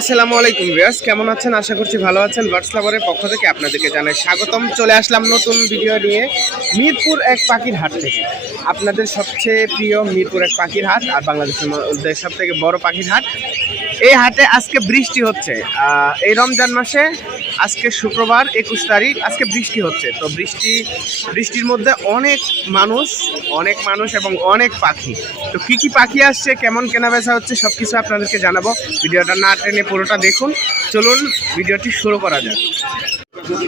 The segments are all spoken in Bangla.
আসসালামু আলাইকুম ভিউয়ার্স, কেমন আছেন? আশা করছি ভালো আছেন। বার্ডস লাভারের পক্ষ থেকে আপনাদেরকে জানাই স্বাগতম। চলে আসলাম নতুন ভিডিও নিয়ে মিরপুর এক পাখির হাট থেকে। আপনাদের সবচেয়ে প্রিয় মিরপুর এক পাখির হাট আর বাংলাদেশের মধ্যে সব থেকে বড় পাখির হাট। এই হাটে আজকে বৃষ্টি হচ্ছে। এই রমজান মাসে আজকে শুক্রবার 21 তারিখ, আজকে বৃষ্টি হচ্ছে। তো বৃষ্টির মধ্যে অনেক মানুষ এবং অনেক পাখি। তো কি কি পাখি আসছে, কেমন কেনাবেচা হচ্ছে, সব কিছু আপনাদেরকে জানাবো। ভিডিওটা না টেনে পুরোটা দেখুন। চলুন ভিডিওটি শুরু করা যাক।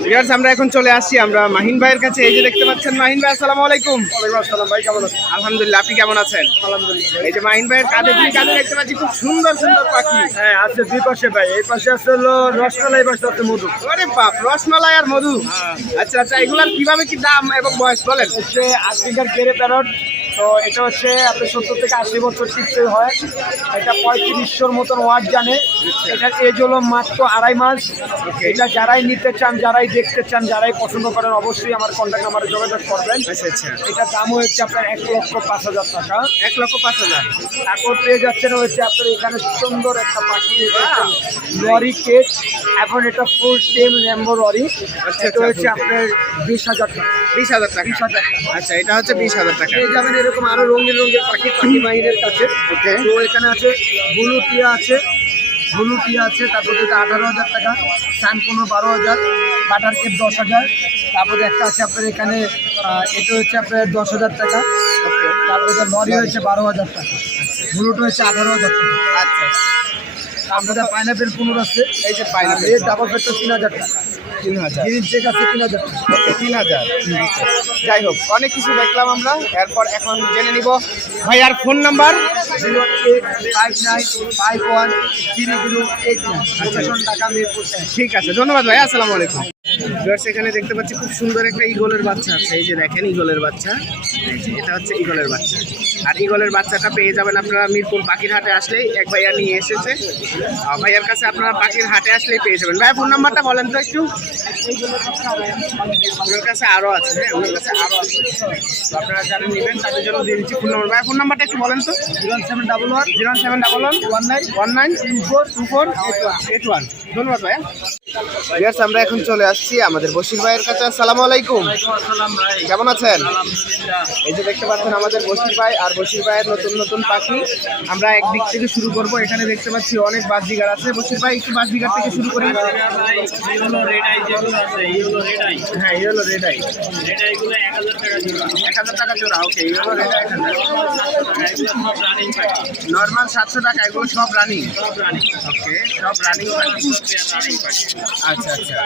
ভিউয়ার্স, আমরা এখন চলে আসছি আমরা মাহিন ভাইয়ের কাছে। এই যে দেখতে পাচ্ছেন মাহিন ভাই, আসসালামু আলাইকুম। ওয়ালাইকুম আসসালাম ভাই, কেমন আছেন? আলহামদুলিল্লাহ, আপনি কেমন আছেন? আলহামদুলিল্লাহ। এই যে মাহিন ভাইয়ের কাঁধে দেখতে পাচ্ছি খুব সুন্দর সুন্দর পাখি। হ্যাঁ, আছে দুই পাশে ভাই। এই পাশে আছে হলো রসমালাই, এই পাশে আছে মধু। আরে বাপ, রসমালাই আর মধু। আচ্ছা আচ্ছা, এগুলার কিভাবে কি দাম এবং বয়স বলেন? হচ্ছে আজকের গেরে প্যারট। তো এটা হচ্ছে আপনার 70 থেকে 80 বছর টিকতে হয়। এটা 3500 মতন ওয়াট জানে। এটার এজ হলো মাত্র 2.5 মাস। এটা যারাই নিতে চান, যারাই দেখতে চান, যারাই পছন্দ করেন, অবশ্যই আমার কন্ট্যাক্ট নাম্বারে যোগাযোগ করবেন। আচ্ছা আচ্ছা, এটার দাম হচ্ছে আপনার 1,05,000 টাকা। 1,05,000। তারপর পেয়ে যাচ্ছেন হচ্ছে আপনার এখানে সুন্দর একটা পাখি, লরি কেট। এখন এটা ফুল টেম র্যাম্বো লরি। আচ্ছা, এটা হচ্ছে আপনার 20,000 টাকা। 20,000 টাকা। 20,000 টাকা। আচ্ছা, এটা হচ্ছে 20,000 টাকা। পেয়ে যাবেন এরকম আরো রঙিন রঙের পাখি মাহিনের কাছে। ওকে। তো এখানে আছে ব্লু টিয়া আছে, তারপরে এটা 18,000 টাকা, সানকোনো 12,000, বাটার কেপ 10,000। তারপরে একটা আছে আপনার এখানে, এটা হচ্ছে আপনার 10,000 টাকা। তারপরে লরি হচ্ছে 12,000 টাকা, ব্লুটো হচ্ছে 18,000 টাকা। আচ্ছা, আপনাদের পাইনাপেল 15 আছে। এই যে পাইনাপেল এই ডাবল পেট্রো 3,000 টাকা। 3,000। গ্রিন চেক আছে 3,000 টাকা। ওকে, 3,000। যাই হোক, অনেক কিছু দেখলাম আমরা। এরপর এখন জেনে নিব ভাই আর phone number. 0859513089। Location Dhaka Mirpur. ঠিক আছে, ধন্যবাদ ভাই, আসসালামু আলাইকুম। ভিউয়ার্স, এখানে দেখতে পাচ্ছি খুব সুন্দর একটা ইগলের বাচ্চা আছে। এই যে দেখেন ইগলের বাচ্চা, এই যে এটা হচ্ছে ইগলের বাচ্চা। আর ইগলের বাচ্চাটা পেয়ে যাবেন আপনারা মিরপুর পাখির হাটে আসলেই। এক ভাইয়া নিয়ে এসেছে, ভাইয়ার কাছে আপনারা পাখির হাটে আসলেই পেয়ে যাবেন। ভাইয়া ফোন নাম্বারটা বলেন তো একটু। ওনার কাছে আরও আছে, হ্যাঁ ওনার কাছে আরও আছে। তো আপনারা যারা নেবেন তাদের জন্য দিয়ে দিচ্ছি ফোন নাম্বার। ভাইয়া ফোন নাম্বারটা একটু বলেন তো। 071119242481। ধন্যবাদ ভাইয়া। ভিউয়ার্স, আমরা এখন চলে আসছি আমাদের বশির ভাইয়ের কাছে। আসসালামু আলাইকুম, কেমন আছেন? এই যে দেখতে পাচ্ছেন আমাদের বশির ভাই আর বশির ভাইয়ের নতুন নতুন পাখি। আমরা একদিক থেকে শুরু করব। এখানে দেখতে পাচ্ছি অনেক বাজবিগার আছে। বশির ভাই, একটু বাজবিগার থেকে শুরু করি। হ্যাঁ, ইয়েলো রেড আই 1,000 টাকা জোড়া। ওকে, ইয়েলো রেড আই 1,000। নর্মাল 700 টাকা। এগুলো সব রানিং। ওকে, সব রানিং। আচ্ছা আচ্ছা,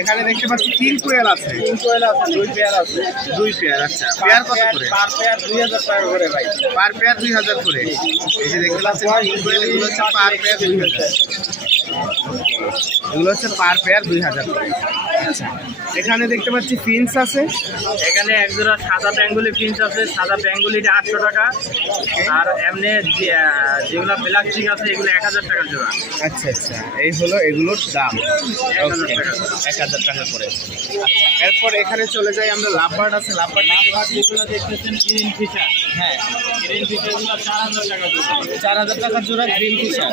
এখানে দেখতে পাচ্ছি 3 কোয়েল আছে। 2 পেয়ার আছে। 2 পেয়ার। আচ্ছা, পেয়ার কত করে? পার পেয়ার 2,000 টাকা করে ভাই। পার পেয়ার 2,000 করে। এই যে দেখতে পাচ্ছেন এগুলো হচ্ছে পার পেয়ার 2,000। এগুলো হচ্ছে পার পেয়ার 2,000 করে। আচ্ছা, এখানে দেখতে পাচ্ছি ফিন্স আছে। এখানে এক জোড়া সাদা বেঙ্গলি ফিন্স আছে। সাদা বেঙ্গলিটা 800 টাকা। আর এমনি যেগুলো ব্ল্যাক চিক আছে এগুলো 1,000 টাকা জোড়া। আচ্ছা আচ্ছা, এই হলো এগুলোর দাম। 1,000 টাকা করে। আচ্ছা, এরপর এখানে চলে যাই আমরা। লাভবার্ড আছে। লাভবার্ড যেগুলো দেখতেছেন গ্রিন ফিশার। হ্যাঁ, গ্রিন ফিশারগুলো 4,000 টাকা জোড়া। 4,000 টাকা জোড়া গ্রিন ফিশার।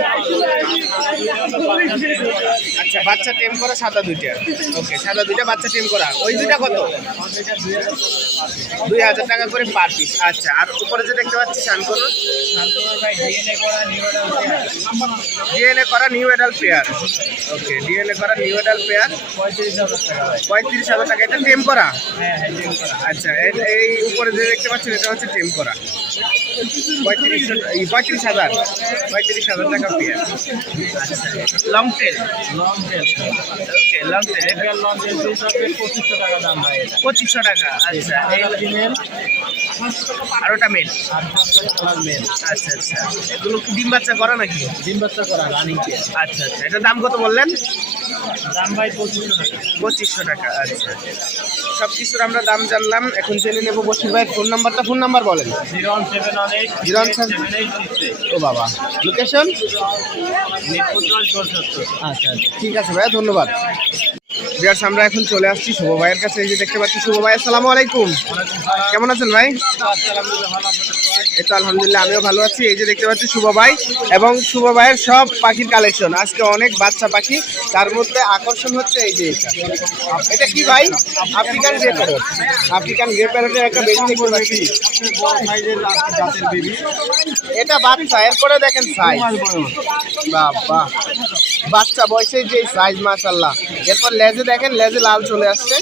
আচ্ছা, বাচ্চা টেম করা সাদা 2টা। ওকে, সাদা 2টা বাচ্চা টেম করা। ওই 2টা কত? 2,000 টাকা করে পার পিস। আচ্ছা, আর উপরে যে দেখতে পাচ্ছি সানকোনো, ডিএনএ করা নিউ এডাল পেয়ার। ওকে, ডিএনএ করা নিউ এডাল পেয়ার 35,000 টাকা। এটা টেম করা। আচ্ছা, এই উপরে যে দেখতে পাচ্ছেন এটা হচ্ছে টেম করা। 35,000 টাকা পেয়ার। আচ্ছা, লং টেল। ওকে, লং টেল। 2500 টাকা দাম ভাই। 2500 টাকা। আচ্ছা, এই ফিমেল আর ওটা মেল। মেল। আচ্ছা আচ্ছা, এগুলো কি ডিম বাচ্চা করা নাকি? ডিম বাচ্চা করা রানিং পেয়ার। আচ্ছা আচ্ছা, এটার দাম কত বললেন? দাম ভাই 2500 টাকা। 2500 টাকা। আচ্ছা, সব কিছুর আমরা দাম জানলাম। এখন জেনে নেবো বশির ভাইয়ের ফোন নাম্বারটা। ফোন নাম্বার বলেন। 01718 ও বাবা, লোকেশন? মিরপুর 10 আচ্ছা আচ্ছা, ঠিক আছে ভাইয়া, ধন্যবাদ। ভিউয়ার্স, আমরা এখন চলে আসছি শুভ ভাইয়ের কাছে। এই যে দেখতে পাচ্ছি শুভ ভাই, আসসালামু আলাইকুম, কেমন আছেন ভাই? আলহামদুলিল্লাহ ভালো আছেন? এই তো আলহামদুলিল্লাহ আমিও ভালো আছি। এই যে দেখতে পাচ্ছি শুভ ভাই এবং শুভ ভাইয়ের সব পাখির কালেকশন, আজকে অনেক বাচ্চা পাখি, তার মধ্যে আকর্ষণ হচ্ছে এই যে এটা কি ভাই? African grey parrot. African grey প্যারটের একটা বেবি দেখতে পাচ্ছি, জাতের বেবি। এটা বাচ্চা, এরপরে দেখেন সাইজ, বাবা বাচ্চা বয়সে যে সাইজ মাশাআল্লাহ। এরপর লেজে দেখেন, লেজে লাল চলে আসছে,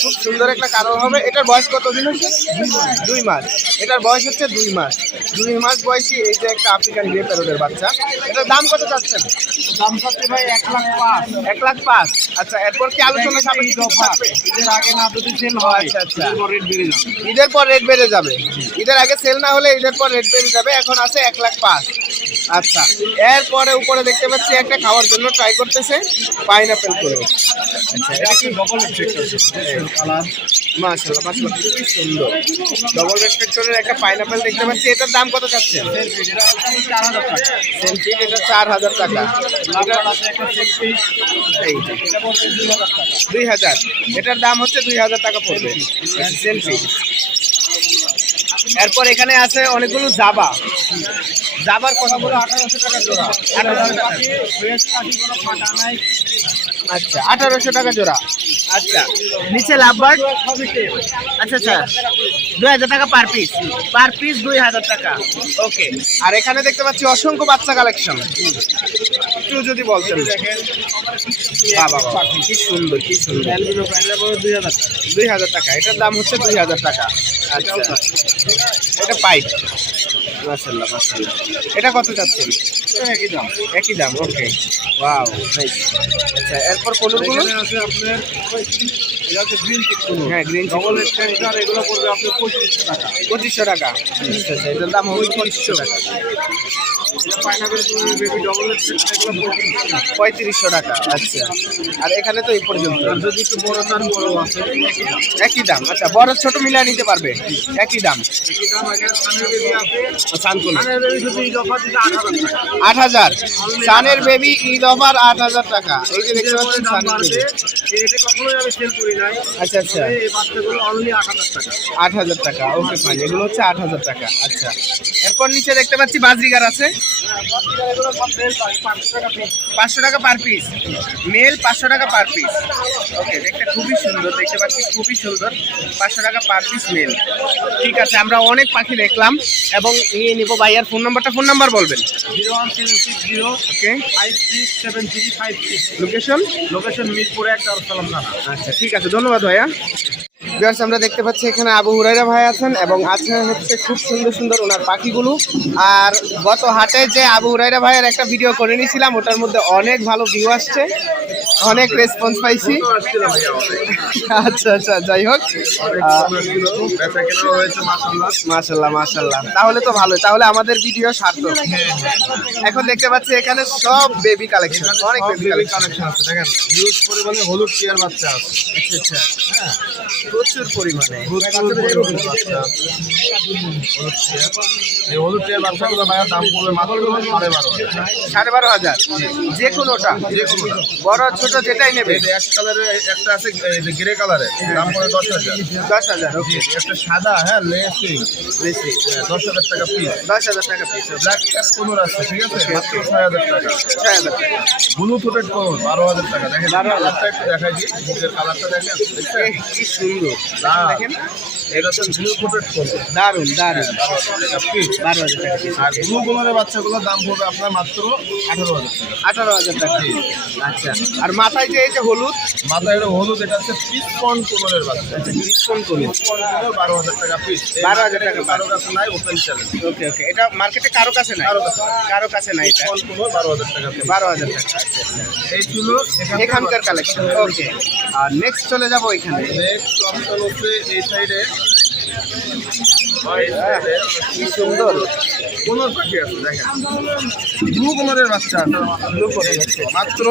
খুব সুন্দর একটা কারণ হবে। এটার বয়স কতদিন হচ্ছে? 2 মাস। এটার বয়স হচ্ছে 2 মাস। 2 মাস বয়সী এই যে একটা আফ্রিকান গ্রে প্যারটের বাচ্চা। এটার দাম কত চাচ্ছেন? দাম পাচ্ছে ভাই 1,05,000। 1,05,000। আচ্ছা, এরপর কি আলোচনা সাপেক্ষে কিছু থাকবে? ঈদের আগে না যদি সেল হয়, আচ্ছা আচ্ছা, রেট বেড়ে যাবে। ঈদের পর রেট বেড়ে যাবে। ঈদের আগে সেল না হলে ঈদের পর রেট বেড়ে যাবে। এখন আছে 1,05,000। আচ্ছা, এরপরে উপরে দেখতে পাচ্ছি একটা খাওয়ার জন্য ট্রাই করতেছে পাইনাপেল করে। আচ্ছা, এটা কি ডবল রেস্ট্রিক্টর কালার? মাশাআল্লাহ মাশাআল্লাহ, খুবই সুন্দর। ডবল রেস্ট্রিক্টরের একটা পাইনাপেল দেখতে পাচ্ছি। এটার দাম কত চাচ্ছেন? এটা 4,000 টাকা। সেলফি এটা 4,000 টাকা। লাভার আছে একটা সেলফি, এই যে এটা পড়বে 2,000 টাকা। 2,000। এটার দাম হচ্ছে 2,000 টাকা পড়বে সেলফি। এরপর এখানে আছে অনেকগুলো জাবা। জাবার কথাগুলো 1,800 টাকা জোড়া। 1,800 টাকা। ফ্রেশ পাখি, কোনো ফাটা নাই। আচ্ছা, 1,800 টাকা জোড়া। আচ্ছা, নিচে লাভবার্ড। আচ্ছা আচ্ছা, 2,000 টাকা পার পিস। পার পিস 2,000 টাকা। ওকে। আর এখানে দেখতে পাচ্ছি অসংখ্য বাচ্চা কালেকশন, একটু যদি বলতেন। দেখেন, বাবা বাবা, কি সুন্দর কি সুন্দর। অ্যালবিনো প্যান্ডা পড়বে 2,000 টাকা। 2,000 টাকা। এটার দাম হচ্ছে 2,000 টাকা। আচ্ছা, এটা পাইপ। মাশাআল্লাহ মাশাআল্লাহ। এটা কত চাচ্ছেন? একই দাম। একই দাম। ওকে, ওয়াও নাইস। আচ্ছা, এরপর কোনগুলো? এখানে আছে আপনার, এটা হচ্ছে গ্রিন চিক কোন। হ্যাঁ, গ্রিন ডবল রেস্ট্রিক্টর, এগুলো পড়বে আপনার 2,500 টাকা। 2,500 টাকা। আচ্ছা আচ্ছা, এটার দাম হবে 2,500 টাকা। এটা পাইনাপেল বেবি ডবল রেস্ট্রিক্টর, এগুলো 2,500 টাকা। 3,500 টাকা। আচ্ছা, আর এখানে তো এই পর্যন্ত। আর যদি একটু বড় চান, বড় আছে, একই দাম। একই দাম। আচ্ছা, বড় ছোট মিলিয়ে নিতে পারবে, একই দাম। একই দাম। এখানে সানের বেবি আছে। সানকুন সানের বেবি শুধু ঈদ অফার দিতে 8,000 টাকা। 8,000। সানের বেবি ঈদ অফার 8,000 টাকা। এই যে দেখতে এরপরে পাচ্ছেন দাম সানের বাড়বে। বেবি। এটা কখনোই আমি সেল করি নাই। আচ্ছা আচ্ছা, তবে এই বাচ্চাগুলো অনলি 8,000 টাকা। 8,000 টাকা। ওকে ফাইন, এগুলো হচ্ছে 8,000 টাকা। আচ্ছা, এরপর নিচে দেখতে পাচ্ছি বাজরিগার আছে। এগুলো সব সেল 500 টাকা পিস। 500 টাকা পার পিস। মেল 500 টাকা পার পিস। ওকে, দেখতে খুবই সুন্দর, দেখতে পাচ্ছি খুবই সুন্দর। 500 টাকা পার পিস মেল। ঠিক আছে, আমরা অনেক পাখি দেখলাম এবং নিয়ে নিব। ভাইয়ার ফোন নাম্বার বলবেন। 01760 ওকে, 567356। লোকেশন? লোকেশন মিরপুর 1, দারুসালাম থানা। আচ্ছা, ঠিক আছে, ধন্যবাদ ভাইয়া। ভিউয়ার্স, আমরা দেখতে পাচ্ছি এখানে আবু হুরাইরা ভাই আছেন এবং আছে হচ্ছে খুব সুন্দর সুন্দর ওনার পাখিগুলো। আর গত হাটে যে আবু হুরাইরা ভাইয়ের একটা ভিডিও করে নিয়েছিলাম, ওটার মধ্যে অনেক ভালো ভিউ আসছে, অনেক রেসপন্স পাইছি। আচ্ছা আচ্ছা, যাই হোক, মাশাল্লাহ মাশাল্লাহ, তাহলে তো ভালো, তাহলে আমাদের ভিডিও সার্থক। এখন দেখতে পাচ্ছি এখানে সব বেবি কালেকশন, অনেক বেবি কালেকশন আছে। দেখেন, হিউজ পরিমাণে হলুদ টিয়ার বাচ্চা আছে। আচ্ছা আচ্ছা, প্রচুর পরিমাণে। এই হলুদ টিয়ার বাচ্চাগুলো ভাইয়ের দাম পড়বে মাত্র 12,500। 12,500। যে কোনোটা, যে কোনোটা, বড় ছোট যেটাই নেবে। এক কালারের একটা আছে, গ্রে কালারের, দাম পড়ে 10,000। 10,000। ওকে, একটা সাদা, হ্যাঁ, লেসিং, 10,000 টাকা পিস। 10,000 টাকা পিস। ব্ল্যাক ক্যাপ কোনোর আছে, ঠিক আছে, মাত্র 6,000 টাকা। 6,000 টাকা। ব্লু থ্রোটেড কোন 12,000 টাকা। দেখেন, কালারটা একটু দেখাই দিই, বুকের কালারটা দেখেন, দেখছেন? কি সুন্দর দেখেন, এটা হচ্ছে ব্লু থ্রোটেড কোন, দারুন দারুন। 12,000 টাকা পিস। 12,000 টাকা পিস। আর ব্লু কোনের বাচ্চাগুলোর দাম পড়বে আপনার মাত্র 18,000 টাকা। 18,000 টাকা। আচ্ছা, আর মাথায় যে এই যে হলুদ, মাথায় এটা হলুদ, এটা হচ্ছে পিস পন কোনের বাচ্চা। আচ্ছা, ডিসকাউন্ট করুন। পিস পন কোনের 12,000 টাকা পিস। 12,000 টাকা কারো কাছে নাই, ওপেন চ্যালেঞ্জ। ওকে ওকে, এটা মার্কেটে কারো কাছে নাই? কারো কাছে নাই। এটা পন কোনের 12,000 টাকা পিস। 12,000 টাকা। আচ্ছা আচ্ছা, এই ছিল এখানকার কালেকশন। ওকে, আর নেক্সট চলে যাবো এখানে। নেক্সট অপশন হচ্ছে এই সাইডে। কি সুন্দর কোনোর পাখি আছে, দেখেন, ব্লু কোনের বাচ্চা, ব্লু কোনের মাত্র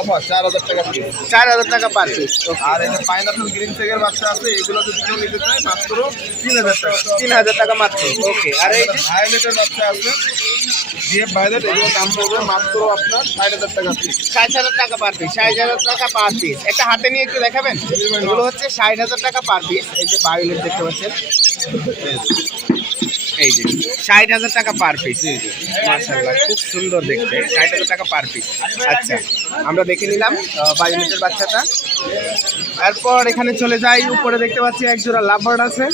অফার 4,000 টাকা পিস। 4,000 টাকা পার পিস। আর এই যে পাইনাপেল গ্রিন চেকের বাচ্চা আছে, এগুলো যদি কেউ নিতে চায় মাত্র 3,000 টাকা। 3,000 টাকা মাত্র। ওকে, আর এই যে ভায়োলেটের বাচ্চা আছে, জিএফ ভায়োলেট, এগুলো দাম পড়বে মাত্র আপনার 60,000 টাকা পিস। 60,000 টাকা পার পিস। 60,000 টাকা পার পিস। একটা হাতে নিয়ে একটু দেখাবেন। এগুলো হচ্ছে 60,000 টাকা পার পিস। এই যে ভায়োলেট দেখতে পাচ্ছেন, এই যে 60,000 টাকা পার পিস। মাশাআল্লাহ খুব সুন্দর দেখতে, 60,000 টাকা পার পিস। আচ্ছা, আমরা দেখে নিলাম বায়োনেটের বাচ্চাটা। এরপর এখানে চলে যাই, উপরে দেখতে পাচ্ছি এক জোড়া লাভবার্ড আছে।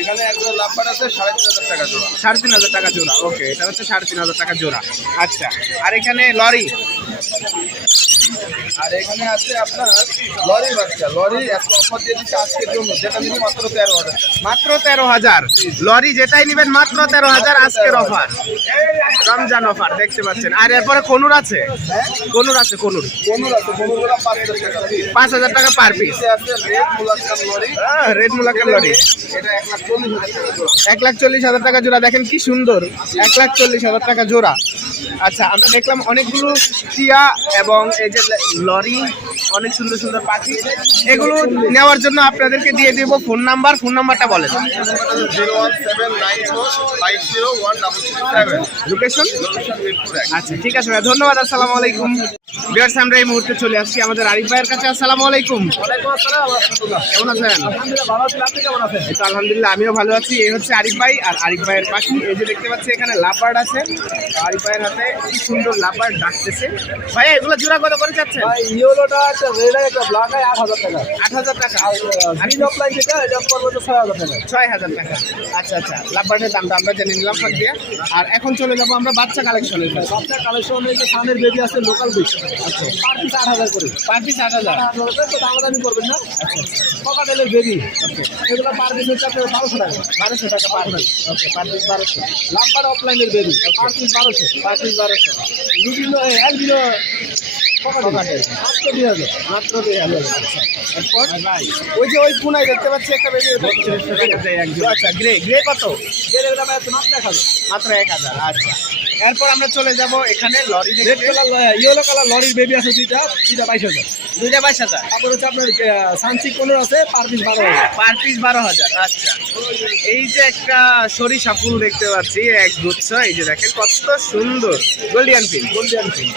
এখানে এক জোড়া লাভবার্ড আছে 3,500 টাকা জোড়া। 3,500 টাকা জোড়া। ওকে, এটা হচ্ছে 3,500 টাকা জোড়া। আচ্ছা, আর এখানে লরি, আর এখানে আছে আপনার লরি বাচ্চা। লরি একটা অফার দিয়ে দিচ্ছে আজকের জন্য, যেটা নিবি মাত্র 13,000 টাকা। মাত্র 13,000। লরি যেটাই নেবেন মাত্র 13,000 আজকের অফার, রমজান অফার দেখতে পাচ্ছেন। আর এরপরে কনুর আছে, কনুর আছে, কনুর কনুর আছে, কনুরগুলো 5,000 টাকা পিস। 5,000 টাকা পার পিস। আছে রেড মুলাক্কার লরি। রেড মুলাক্কার লরি, এটা 1,40,000 টাকা জোড়া। 1,40,000 টাকা জোড়া। দেখেন কি সুন্দর, 1,40,000 টাকা জোড়া। আচ্ছা, আমরা দেখলাম অনেকগুলো টিয়া এবং এই যে লরি, অনেক সুন্দর সুন্দর পাখি। এগুলো নেওয়ার জন্য আপনাদেরকে দিয়ে দেবো ফোন নাম্বার। ফোন নাম্বারটা বলেন। 01794501667। লোকেশন? আচ্ছা, ঠিক আছে ভাই, ধন্যবাদ। আসসালামু আলাইকুম। ভিউয়ার্স, আমরা এই মুহূর্তে চলে আসছি আমাদের আরিফ ভাইয়ের কাছে। আসসালামু আলাইকুম। ওয়ালাইকুম আসসালাম ওয়া রাহমাতুল্লাহ। কেমন আছেন? আলহামদুলিল্লাহ ভালো আছি, আপনি কেমন আছেন? এই তো আলহামদুলিল্লাহ, আমিও ভালো আছি। এই হচ্ছে আরিফ ভাই আর আরিফ ভাইয়ের পাখি। এই যে দেখতে পাচ্ছি এখানে লাভবার্ড আছে। আরিফ ভাইয়ের হাতে কি সুন্দর লাভবার্ড ডাকতেছে। ভাই এগুলো জোড়া কত করে যাচ্ছেন? ভাই ইয়েলোটা একটা রেড আর একটা ব্ল্যাক 8,000 টাকা। 8,000 টাকা। গ্রিন অফলাইন যেটা এটা পড়বে তো 6,000 টাকা। 6,000 টাকা। আচ্ছা আচ্ছা, লাভবার্ডের দামটা আমরা জেনে নিলাম ফাঁক দিয়ে। আর এখন চলে যাবো আমরা বাচ্চা কালেকশনের কাছে। বাচ্চা কালেকশন এই যে সানের বেবি আছে লোকাল বিট। আচ্ছা, পার পিস 8,000 করে। Per piece 8,000। 8,000 টাকা তো দামাদামি করবেন না। আচ্ছা, ককাটেলের বেবি। ওকে, এগুলো পার পিস হচ্ছে আপনার 1,200 টাকা। 1,200 টাকা পার পিস। ওকে, পার পিস 1,200। লাম্বার অফলাইনের baby per piece 1,200। Per piece 1,200। Lutino albino cockatiel মাত্র 2,000। মাত্র 2,000। আচ্ছা, এরপর ভাই ওই যে ওই কোনায় দেখতে পাচ্ছি একটা বেবি, 3200 টাকা দেয় একজন। আচ্ছা, গ্রে গ্রে কত? এগুলো মাত্র 1,000। মাত্র 1,000। আচ্ছা, এরপর আমরা চলে যাব এখানে লরি রেড দেখতে। কালার ইয়েলো কালার লরির বেবি আছে দুইটা 22,000। দুইটা 22,000। তারপর হচ্ছে আপনার সানসিক 15 আছে পার পিস 12,000। Per piece 12,000। আচ্ছা, এই যে একটা সরিষা ফুল দেখতে পাচ্ছি এক গুচ্ছ। এই যে দেখেন কত সুন্দর, গোল্ডিয়ান পিঙ্ক। Gouldian pink.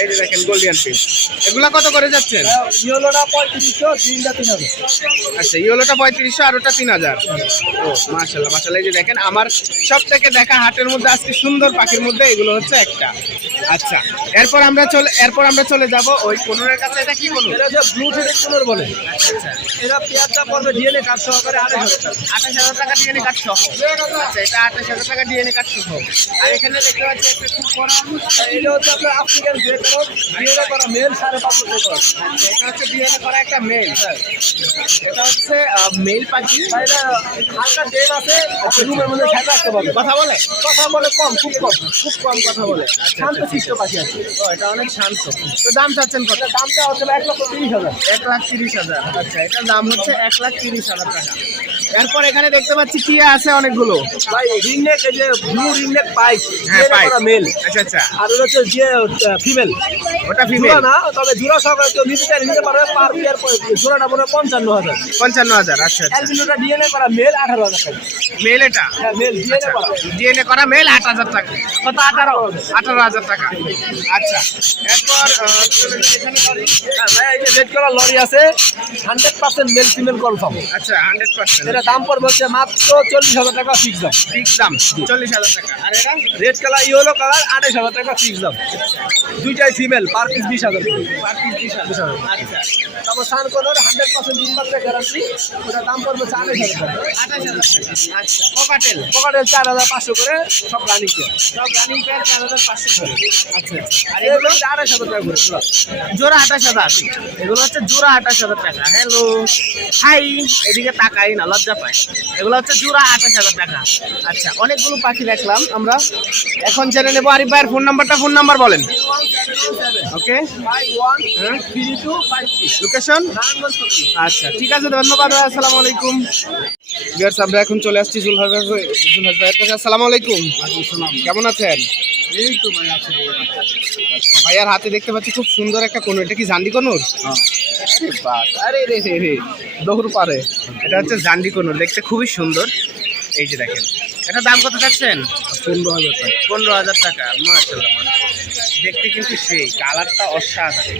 এই যে দেখেন গোল্ডিয়ান পিঙ্ক। এগুলা কত করে যাচ্ছেন? ইয়েলোটা 3500, গ্রিনটা 3,000। আচ্ছা, ইয়েলোটা 3500 আর ওটা 3,000। ও মাশাআল্লাহ মাশাআল্লাহ। এই যে দেখেন আমার সব থেকে দেখা হাটের মধ্যে আজকে সুন্দর পাখির মধ্যে এগুলো হচ্ছে একটা। আচ্ছা, এরপর আমরা চলে যাব ওই কোনরের কাছে। এটা কি কোনর? এটা হচ্ছে ব্লু হেডেড কোনর বলে। আচ্ছা, এটা পেয়ারটা পড়বে ডিএনএ কার্ড সহকারে 2,500 টাকা। 28,000 টাকা ডিএনএ কার্ড সহ। আচ্ছা, এটা 28,000 টাকা ডিএনএ কার্ড সহ। আর এখানে দেখতে পাচ্ছি একটা খুব বড়, এটা হচ্ছে আপনার আফ্রিকান গ্রে কালার ডিএনএ করা মেল 550 টাকা। আচ্ছা, এটা হচ্ছে ডিএনএ করা একটা মেল। এটা হচ্ছে মেল পাখি। আর এটা হালকা ডেম আছে, রুমের মধ্যে ছেড়ে রাখতে পারবে। কথা বলে? কথা বলে কম, খুব কম। খুব কম কথা বলে। আচ্ছা, শান্ত শিষ্ট পাখি আছে। ও, এটা অনেক শান্ত। তো দাম চাচ্ছেন কত? এটা দামটা হচ্ছে 1,30,000। 1,30,000। আচ্ছা, এটার দাম হচ্ছে 1,30,000 টাকা। এরপর এখানে দেখতে পাচ্ছি টিয়া আছে অনেকগুলো। ভাই রিংনেক, এই যে ব্লু রিংনেক পাইপ হ্যাঁ, পাইপ। মেল। আচ্ছা আচ্ছা, আর ওটা হচ্ছে যে ফিমেল। ওটা জোড়া ফিমেল। না, তবে জোড়া সহকারে কেউ নিতে চাইলে নিতে পারবে। পার পেয়ার জোড়াটা পড়বে 55,000। 55,000। আচ্ছা আচ্ছা, অ্যালবিনোটা ডিএনএ করা মেল 18,000 টাকা। মেল এটা? হ্যাঁ, মেল ডিএনএ করা। ডিএনএ করা মেল 8,000 টাকা। কত? 18,000 টাকা। আচ্ছা, এরপর চলে যাই এখানে লরি। হ্যাঁ ভাই, এই যে রেড কালার লরি আছে 100% মেল ফিমেল কনফার্ম। আচ্ছা, 100%। এটা দাম পড়বে হচ্ছে মাত্র 40,000 টাকা ফিক্স দাম। ফিক্স দাম 40,000 টাকা। আর এটা রেড কালার ইয়েলো কালার 28,000 টাকা ফিক্স দাম। দুইটাই ফিমেল, পার পিস 20,000 টাকা। Per piece 20,000। আচ্ছা, তারপর সান কোনোর 100% ডিমবাচ্চা গ্যারান্টি, ওটা দাম পড়বে 28,000 টাকা। 28,000 টাকা। আচ্ছা, ককাটেল পকেটের 4,500 করে সব রানিং পেয়ার। সব রানিং পেয়ার 4,500 করে। আচ্ছা, আর এগুলো এগুলো 28,000 টাকা করে পুরো। জোড়া 28,000। এগুলো হচ্ছে জোড়া 28,000 টাকা। হ্যালো হাই, এদিকে তাকাই না, লজ্জা পায়। এগুলো হচ্ছে জোড়া 28,000 টাকা। আচ্ছা, অনেকগুলো পাখি দেখলাম আমরা। এখন জেনে নেবো আরিফ ভাইয়ের ফোন নাম্বারটা। ফোন নাম্বার বলেন। 1707 ওকে, 513256 লোকেশন? নারায়ণগঞ্জ সদর। আচ্ছা, ঠিক আছে, ধন্যবাদ ভাই। আসসালামু আলাইকুম। ভিউয়ার্স, আমরা এখন চলে আসছি জুলহাস ভাইয়ের কাছে। আসসালামু আলাইকুম। কেমন আছেন? এই তো ভাই আছে। আচ্ছা, ভাইয়ার হাতে দেখতে পাচ্ছি খুব সুন্দর একটা কোন। এটা কি জান্ডি কোনুর? আরে বাস, আরে রে রে রে, দৌড় পারে। এটা হচ্ছে জান্ডি কোনুর, দেখতে খুবই সুন্দর। এই যে দেখেন, এটা দাম কত চাচ্ছেন? 15,000 টাকা। 15,000 টাকা। মাশাআল্লাহ, দেখতে কিন্তু সেই কালারটা অসাধারণ।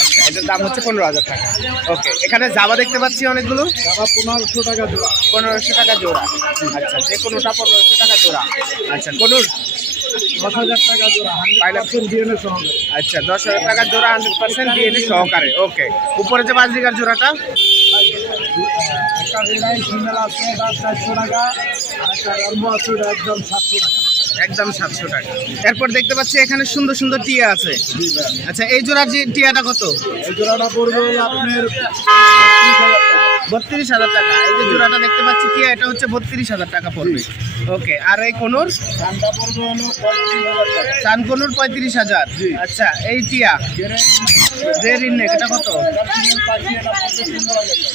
আচ্ছা, এটার দাম হচ্ছে 15,000 টাকা। ওকে, এখানে জাবা দেখতে পাচ্ছি অনেকগুলো, জাবা 1500 টাকা জোড়া। 1500 টাকা জোড়া। আচ্ছা, যে কোনোটা 1500 টাকা জোড়া। আচ্ছা, কোনোর 10,000 টাকা জোড়া, 100% ডিএনএ সহকারে। আচ্ছা, 10,000 টাকা জোড়া, 100% ডিএনএ সহকারে। ওকে, উপরে যে বাজরিকার জোড়াটা একটা রেডাই ফিমেল আছে, এটা 400 টাকা, আর একটা রাম্বো আছে, এটা একদম 700 টাকা। একদম 700 টাকা। এরপর দেখতে পাচ্ছি এখানে সুন্দর সুন্দর টিয়া আছে। আচ্ছা, এই জোড়ার যে টিয়াটা কত? এই জোড়াটা পড়বে আপনার 32,000 টাকা। এই যে জোড়াটা দেখতে পাচ্ছি টিয়া, এটা হচ্ছে 32,000 টাকা পড়বে। ওকে, আর এই কোনোর দামটা পড়বে হলো 35,000 টাকা। সান কোনোর 35,000। আচ্ছা, এই টিয়া রেড ইননেক এটা কত?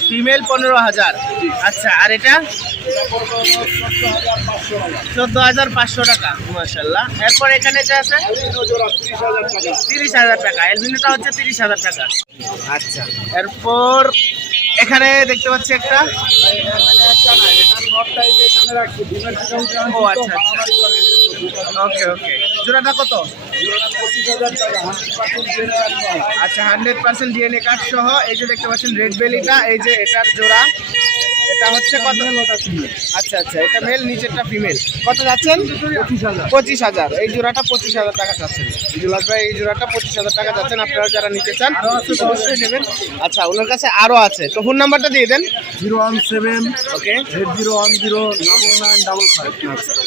ফিমেল 15,000। আচ্ছা, আর এটা 14,500 টাকা। মাশাআল্লাহ। এরপর এখানে যে আছে 30,000 টাকা। এলবিনোটা হচ্ছে 30,000 টাকা। আচ্ছা, এরপর এখানে দেখতে পাচ্ছি একটা, ও আচ্ছা আচ্ছা, ওকে ওকে, জোড়াটা কত? আচ্ছা, 100% ডিএনএ কার্ড সহ। এই যে দেখতে পাচ্ছেন রেড বেলিটা, এই যে এটার জোড়া, এটা হচ্ছে কত? আচ্ছা আচ্ছা, এটা মেল, নিচেরটা ফিমেল। কত যাচ্ছেন? 25,000। এই জোড়াটা 25,000 টাকা যাচ্ছেন। জুলাস ভাই, এই জোড়াটা 25,000 টাকা যাচ্ছেন। আপনারা যারা নিতে চান অবশ্যই নেবেন। আচ্ছা, ওনার কাছে আরও আছে, তো ফোন নাম্বারটা দিয়ে দেন। 017 ওকে, 8010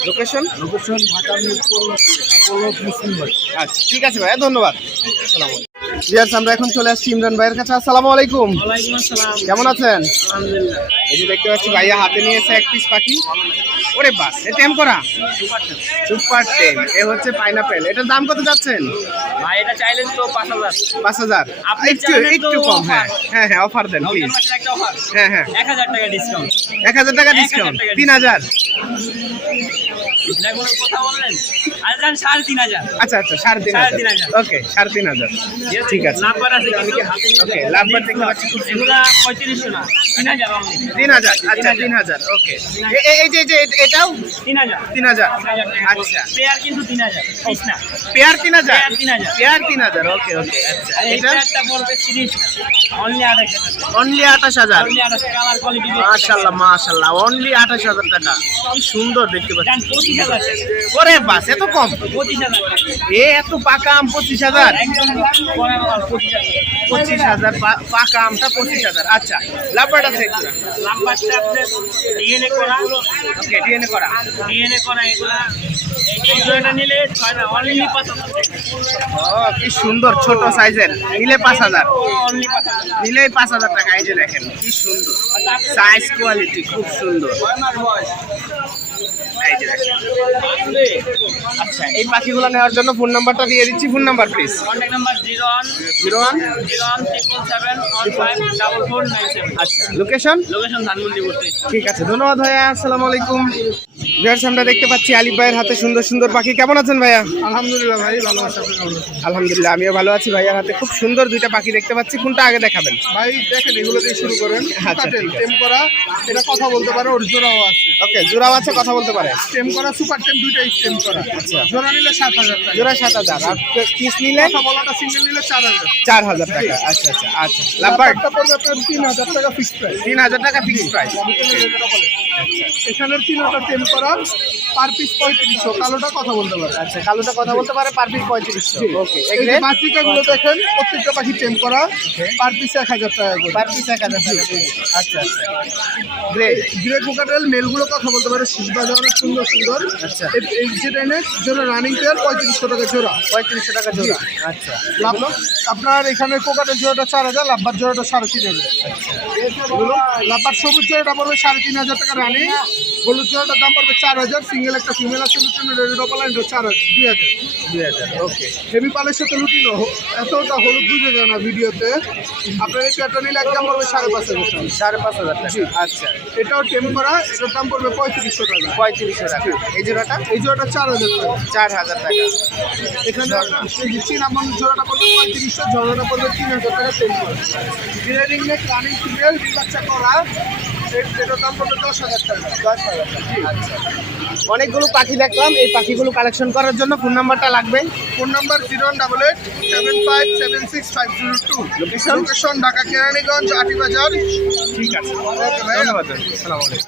লোকেশন ঢাকা মিরপুর মুসলিম ভাই। আচ্ছা, ঠিক আছে ভাইয়া, ধন্যবাদ। আসসালামু আলাইকুম। জিয়াস, আমরা এখন চলে আসছি ইমরান ভাইয়ের কাছে। আসসালামু আলাইকুম। ওয়ালাইকুম আসসালাম। কেমন আছেন? আলহামদুলিল্লাহ। এই যে দেখতে পাচ্ছি ভাইয়া হাতে নিয়েছে এক পিস পাখি। ওরে বাস, এ টেম করা সুপার টেম। এ হচ্ছে পাইনাপেল। এটার দাম কত যাচ্ছেন ভাই এটা চাইলেন তো 5,000। 5,000? আপনি একটু চাইলে তো একটু কম। হ্যাঁ offer। হ্যাঁ হ্যাঁ, অফার দেন প্লিজ। একটা অফার, হ্যাঁ হ্যাঁ, 1000 টাকা ডিসকাউন্ট। 1,000 টাকা ডিসকাউন্ট। 3,000? এটা কোনো কথা বললেন? আর জান 3,500। আচ্ছা আচ্ছা, 3,500। 3,500। ওকে, 3,500। ঠিক আছে। নাম্বার আছে কি? ওকে, লাভবার দেখতে পাচ্ছি খুব সুন্দর। এগুলা 3500 না, 3,000 অনলি। 3,000? আচ্ছা, 3,000। ওকে, এই যে এটাও 3,000। 3,000? 3,000 টাকা। আচ্ছা, পেয়ার কিন্তু 3,000 পিস না। পেয়ার 3,000? পেয়ার 3,000। পেয়ার 3,000। ওকে ওকে, আচ্ছা। আর এই এটা পেয়ারটা পড়বে 30 না, অনলি 28,000 টাকা। অনলি 28,000? Only 28,000 colour quality. মাশাআল্লাহ মাশাআল্লাহ, অনলি 28,000 টাকা। কি সুন্দর দেখতে পাচ্ছি। জান 25,000 টাকা। ওরে বাস, এত কম? 25,000 টাকা। এত পাকা আম 25,000? একদম পরে মাল 25,000। 25,000 পাকা আমটা 25,000। আচ্ছা, লাভবার্ড আছে একটা? নাম্বারটা আপনার ডিএনএ করা। ওকে, ডিএনএ করা। ডিএনএ করা এগুলা এই জোড়াটা নিলে 6 না, অনলি 5,000 টাকা। ও, কি সুন্দর ছোট সাইজের। নিলে 5,000? অনলি 5,000। নিলেই 5,000 টাকা। এই যে দেখেন কি সুন্দর সাইজ, কোয়ালিটি খুব সুন্দর। এই যে দেখেন। আচ্ছা, এই পাখিগুলো নেওয়ার জন্য ফোন নাম্বারটা দিয়ে দিচ্ছি। Phone number please. Contact number 01 01 01777154797। আচ্ছা, লোকেশন? লোকেশন ধানমন্ডি বলতে। ঠিক আছে, ধন্যবাদ ভাইয়া। আসসালামু আলাইকুম। ভিউয়ার্স, আমরা দেখতে পাচ্ছি আলিফ ভাইয়ের হাতে সুন্দর সুন্দর পাখি। কেমন আছেন ভাইয়া? আলহামদুলিল্লাহ ভাই, ভালো আছি। আলহামদুলিল্লাহ, আমিও ভালো আছি। ভাইয়ার হাতে খুব সুন্দর দুইটা পাখি দেখতে পাচ্ছি। কোনটা আগে দেখাবেন? ভাই দেখেন, এগুলো দিয়ে শুরু করেন। আচ্ছা, ঠিক আছে। টেম করা, এটা কথা বলতে পারে, ওর জোড়াও আছে। ওকে, জোড়াও আছে, কথা বলতে পারে। টেম করা সুপার টেম, দুইটাই টেম করা। আচ্ছা, জোড়া নিলে 7,000 টাকা। জোড়া 7,000, আর পিস নিলে কথা বলাটা সিঙ্গেল নিলে 4,000। 4,000 টাকা। আচ্ছা আচ্ছা আচ্ছা, লাভবার্ড লাভবার্ডটা পড়বে আপনার 3,000 টাকা ফিক্সড প্রাইস। 3,000 টাকা ফিক্সড প্রাইস। এখানের 3টা টেম করা, পার পিস 3500। কালোটা কথা বলতে পারে। আচ্ছা, কালোটা কথা বলতে পারে, পার পিস 3500। ওকে, এই যে বাচ্চিকাগুলো দেখেন, প্রত্যেকটা পাখি টেম করা, পার পিস 1,000 টাকা করে। পার পিস 1,000 টাকা। আচ্ছা আচ্ছা, গ্রে গ্রে কোকাটেল মেলগুলো কথা বলতে পারে, শিশবাজা অনেক সুন্দর সুন্দর। আচ্ছা, এই যেটা এনে জন্য রানিং পেয়ার 3500 টাকা জোড়া। 3500 টাকা জোড়া। আচ্ছা, লাভ আপনার এখানে কোকাটেল জোড়াটা 4,000, লাভবার জোড়াটা 3,500। লাভবার সবুজ জোড়াটা পড়বে 3,500 টাকা রানিং। হলুদ জোড়াটার দাম পড়বে 4,000। সিঙ্গেল একটা ফিমেল আছে লুটিনো, রেড ডবল লাইন 4,000, 2,000। 2,000। ওকে, হেভি পালের সাথে লুটিনো, এতটা হলুদ বুঝে যায় না ভিডিওতে। আপনার এই পেয়ারটা নিলে একদম পড়বে 5,500 টাকা। 5,500 টাকা। আচ্ছা, এটাও টেম করা, এটার দাম পড়বে 3500 টাকা। 3500 টাকা। এই জোড়াটা? এই জোড়াটা 4,000 টাকা। 4,000 টাকা। এখানে চীনামন জোড়াটা পড়বে 3500, জোড়াটা পড়বে 3,000 টাকা টেম করা। গ্রেডিং নেক রানিং ফিমেল, বাচ্চা করা। এটার দাম পড়বে 10,000 টাকা। 10,000 টাকা। আচ্ছা। অনেকগুলো পাখি দেখলাম, এই পাখিগুলো কালেকশন করার জন্য ফোন নাম্বারটা লাগবে। Phone number 01887550502। Location location Dhaka Keraniganj Atibazar. ঠিক আছে, ওকে ভাই। ধন্যবাদ। আসসালামু আলাইকুম।